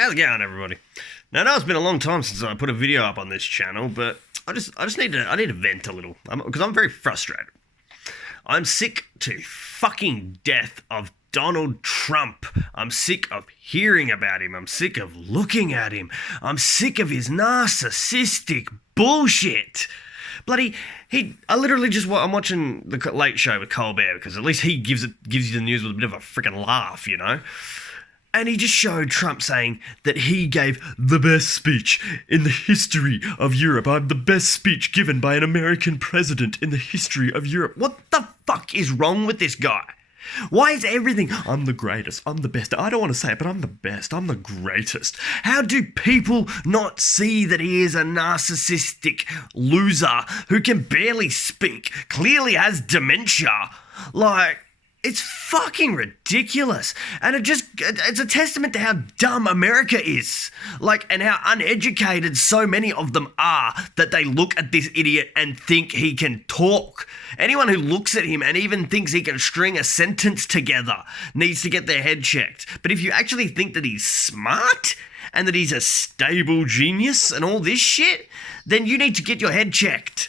How's it going, everybody? Now, I know it's been a long time since I put a video up on this channel, but I just need to vent a little because I'm very frustrated. I'm sick to fucking death of Donald Trump. I'm sick of hearing about him. I'm sick of looking at him. I'm sick of his narcissistic bullshit. I'm watching the Late Show with Colbert because at least he gives you the news with a bit of a freaking laugh, you know? And he just showed Trump saying that he gave the best speech in the history of Europe. I'm the best speech given by an American president in the history of Europe. What the fuck is wrong with this guy? Why is everything, I'm the greatest, I'm the best. I don't want to say it, but I'm the best, I'm the greatest. How do people not see that he is a narcissistic loser who can barely speak, clearly has dementia? It's fucking ridiculous. And it's a testament to how dumb America is. And how uneducated so many of them are that they look at this idiot and think he can talk. Anyone who looks at him and even thinks he can string a sentence together needs to get their head checked. But if you actually think that he's smart and that he's a stable genius and all this shit, then you need to get your head checked.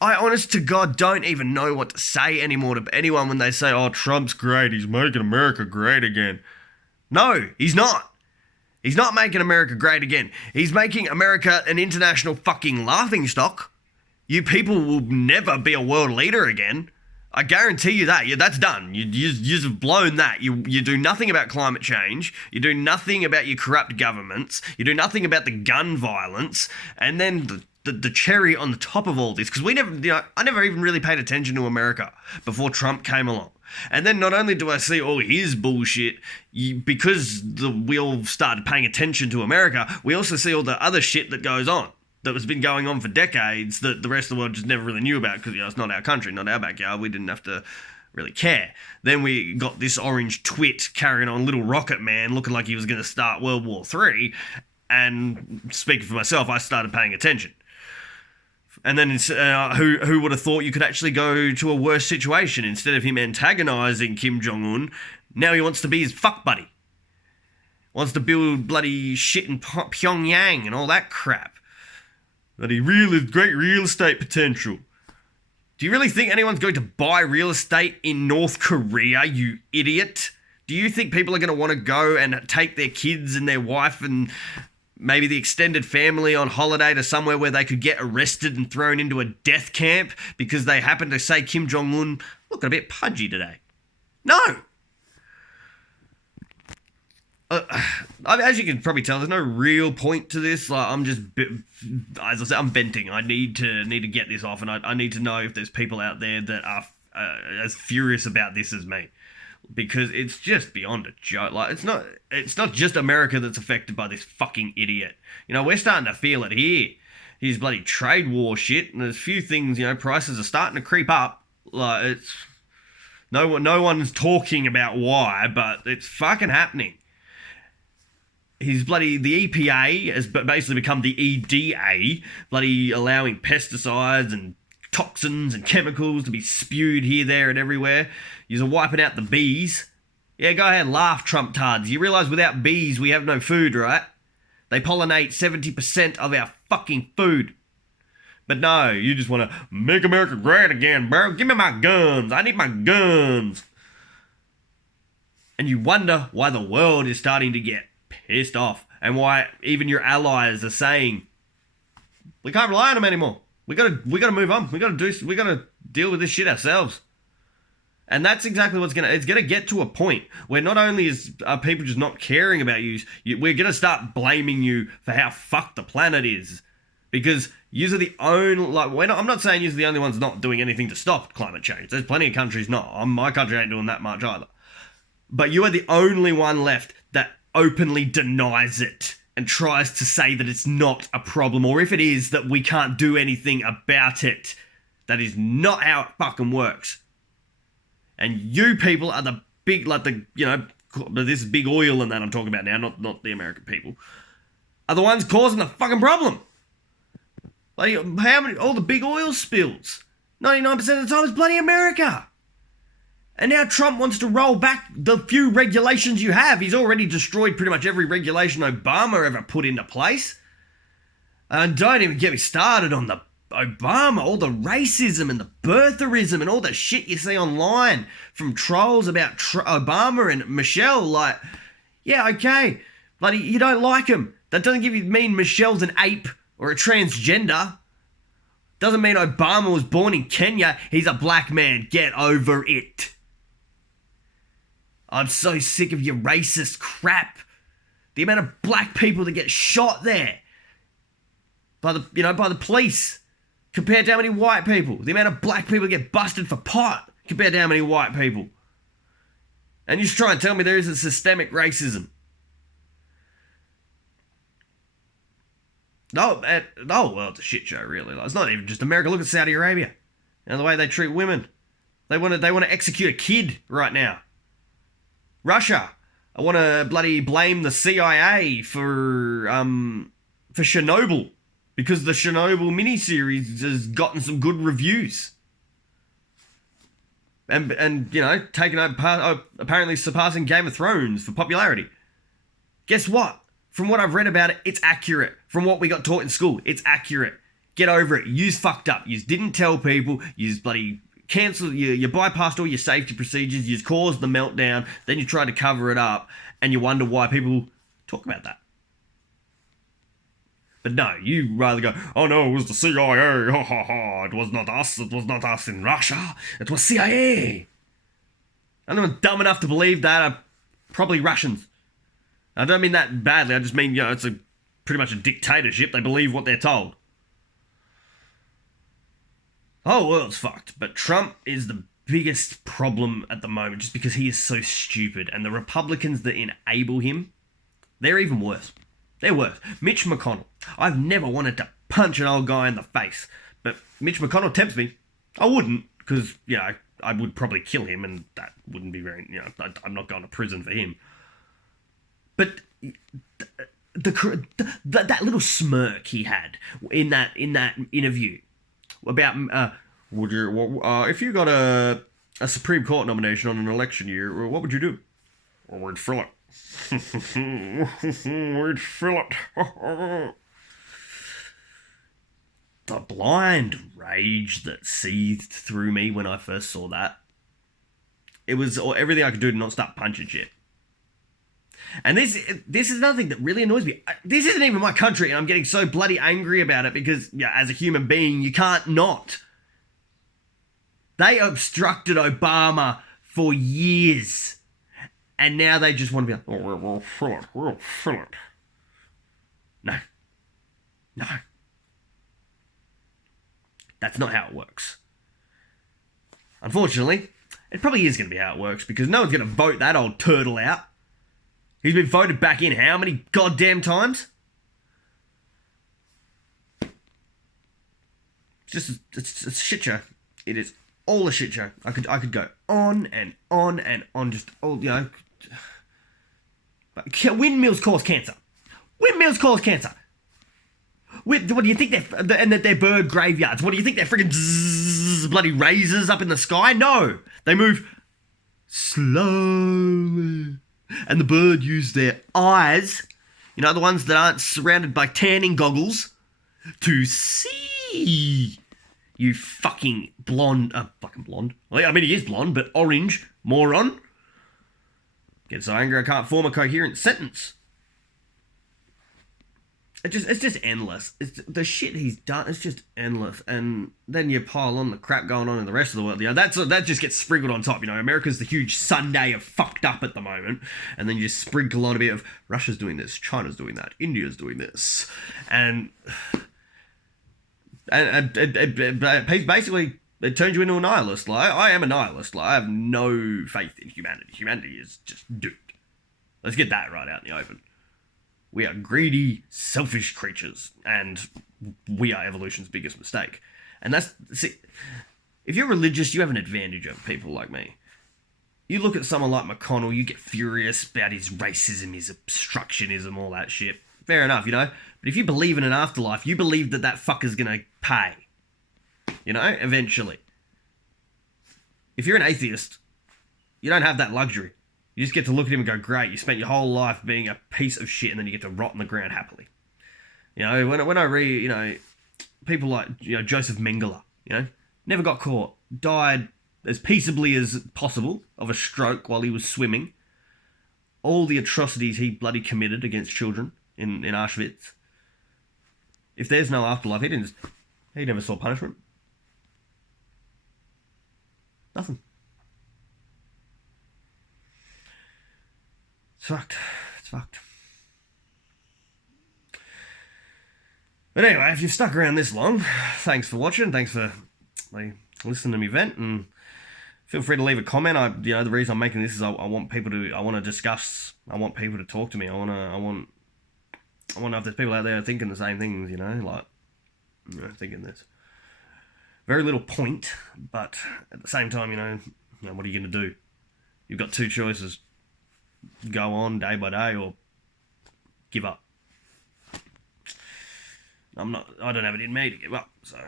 I honest to God don't even know what to say anymore to anyone when they say, oh, Trump's great, he's making America great again. No, he's not. He's not making America great again. He's making America an international fucking laughingstock. You people will never be a world leader again. I guarantee you that. Yeah, that's done. You've blown that. You do nothing about climate change. You do nothing about your corrupt governments. You do nothing about the gun violence. And then the cherry on the top of all this, because I never even really paid attention to America before Trump came along. And then not only do I see all his bullshit, because we all started paying attention to America, we also see all the other shit that goes on, that has been going on for decades, that the rest of the world just never really knew about, because it's not our country, not our backyard. We didn't have to really care. Then we got this orange twit carrying on Little Rocket Man, looking like he was going to start World War III. And speaking for myself, I started paying attention. And then who would have thought you could actually go to a worse situation? Instead of him antagonising Kim Jong-un, now he wants to be his fuck buddy. Wants to build bloody shit in Pyongyang and all that crap. That he really has great real estate potential. Do you really think anyone's going to buy real estate in North Korea, you idiot? Do you think people are going to want to go and take their kids and their wife and maybe the extended family on holiday to somewhere where they could get arrested and thrown into a death camp because they happen to say Kim Jong-un looking a bit pudgy today? No. As you can probably tell, there's no real point to this. I'm just, as I said, I'm venting. I need to get this off, and I need to know if there's people out there that are as furious about this as me. Because it's just beyond a joke. It's not just America that's affected by this fucking idiot. We're starting to feel it here. His bloody trade war shit, and there's a few things, prices are starting to creep up. No one's talking about why, but it's fucking happening. The EPA has basically become the EDA, bloody allowing pesticides and toxins and chemicals to be spewed here, there, and everywhere. You're wiping out the bees. Yeah, go ahead and laugh, Trump tards. You realise without bees, we have no food, right? They pollinate 70% of our fucking food. But no, you just want to make America great again, bro. Give me my guns. I need my guns. And you wonder why the world is starting to get pissed off, and why even your allies are saying, we can't rely on them anymore. We gotta move on. We gotta deal with this shit ourselves. And that's exactly it's gonna get to a point where not only are people just not caring about you, we're gonna start blaming you for how fucked the planet is. Because you're the only, I'm not saying you're the only ones not doing anything to stop climate change. There's plenty of countries not. My country ain't doing that much either. But you are the only one left that openly denies it and tries to say that it's not a problem, or if it is, that we can't do anything about it. That is not how it fucking works. And you people are the big, this big oil and that I'm talking about now, not the American people, are the ones causing the fucking problem. All the big oil spills, 99% of the time is bloody America. And now Trump wants to roll back the few regulations you have. He's already destroyed pretty much every regulation Obama ever put into place. And don't even get me started on the Obama, all the racism and the birtherism and all the shit you see online from trolls about Obama and Michelle. Like, yeah, okay, bloody, you don't like him. That doesn't mean Michelle's an ape or a transgender. Doesn't mean Obama was born in Kenya. He's a black man. Get over it. I'm so sick of your racist crap. The amount of black people that get shot there by the police compared to how many white people. The amount of black people get busted for pot compared to how many white people. And you just try and tell me there isn't systemic racism. No, well, it's a shit show, really. Like, it's not even just America. Look at Saudi Arabia and the way they treat women. They want to execute a kid right now. Russia, I want to bloody blame the CIA for Chernobyl because the Chernobyl miniseries has gotten some good reviews. And you know, taking over, apparently surpassing Game of Thrones for popularity. Guess what? From what I've read about it, it's accurate. From what we got taught in school, it's accurate. Get over it. You's fucked up. You didn't tell people. You bloody cancelled. You bypassed all your safety procedures. You caused the meltdown. Then you tried to cover it up, and you wonder why people talk about that. But no, you rather go, oh no, it was the CIA. Ha ha ha. It was not us. It was not us in Russia. It was CIA. Anyone dumb enough to believe that are probably Russians. I don't mean that badly. I just mean, it's pretty much a dictatorship. They believe what they're told. The whole world's fucked. But Trump is the biggest problem at the moment just because he is so stupid. And the Republicans that enable him, they're even worse. They're worse. Mitch McConnell. I've never wanted to punch an old guy in the face. But Mitch McConnell tempts me. I wouldn't because, I would probably kill him and that wouldn't be very, I'm not going to prison for him. But that little smirk he had in that interview about if you got a Supreme Court nomination on an election year, what would you do? Well, we'd fill it. We'd fill it. The blind rage that seethed through me when I first saw that. It was everything I could do to not start punching shit. And this is another thing that really annoys me. This isn't even my country, and I'm getting so bloody angry about it because, as a human being, you can't not. They obstructed Obama for years, and now they just want to be like, oh, we'll fill it. No. That's not how it works. Unfortunately, it probably is going to be how it works because no one's going to vote that old turtle out. He's been voted back in how many goddamn times? It's a shit show. It is all a shit show. I could go on and on and on. Just all windmills cause cancer. Windmills cause cancer. What do you think they're bird graveyards? What do you think they're freaking bloody razors up in the sky? No, they move slowly. And the bird used their eyes, the ones that aren't surrounded by tanning goggles, to see. You fucking blonde. Well, I mean, he is blonde, but orange, moron. Get so angry I can't form a coherent sentence. It's just endless. The shit he's done. It's just endless, and then you pile on the crap going on in the rest of the world. That just gets sprinkled on top. America's the huge sundae of fucked up at the moment, and then you just sprinkle on a bit of Russia's doing this, China's doing that, India's doing this, and basically it turns you into a nihilist. Like I am a nihilist. Like I have no faith in humanity. Humanity is just doomed. Let's get that right out in the open. We are greedy, selfish creatures, and we are evolution's biggest mistake. And if you're religious, you have an advantage over people like me. You look at someone like McConnell, you get furious about his racism, his obstructionism, all that shit. Fair enough, But if you believe in an afterlife, you believe that fucker's gonna pay. Eventually. If you're an atheist, You don't have that luxury. You just get to look at him and go, great, you spent your whole life being a piece of shit and then you get to rot on the ground happily. You know, when I read, you know, people like, you know, Joseph Mengele, you know, never got caught, died as peaceably as possible of a stroke while he was swimming. All the atrocities he bloody committed against children in Auschwitz. If there's no afterlife, he never saw punishment. Nothing. It's fucked. It's fucked. But anyway, if you've stuck around this long, thanks for watching. Thanks for listening to me vent, and feel free to leave a comment. The reason I'm making this is I want people to discuss. I want people to talk to me. I want to know if there's people out there thinking the same things. You know, thinking this very little point, but at the same time, you know, what are you going to do? You've got two choices: go on day by day, or give up. I don't have it in me to give up, so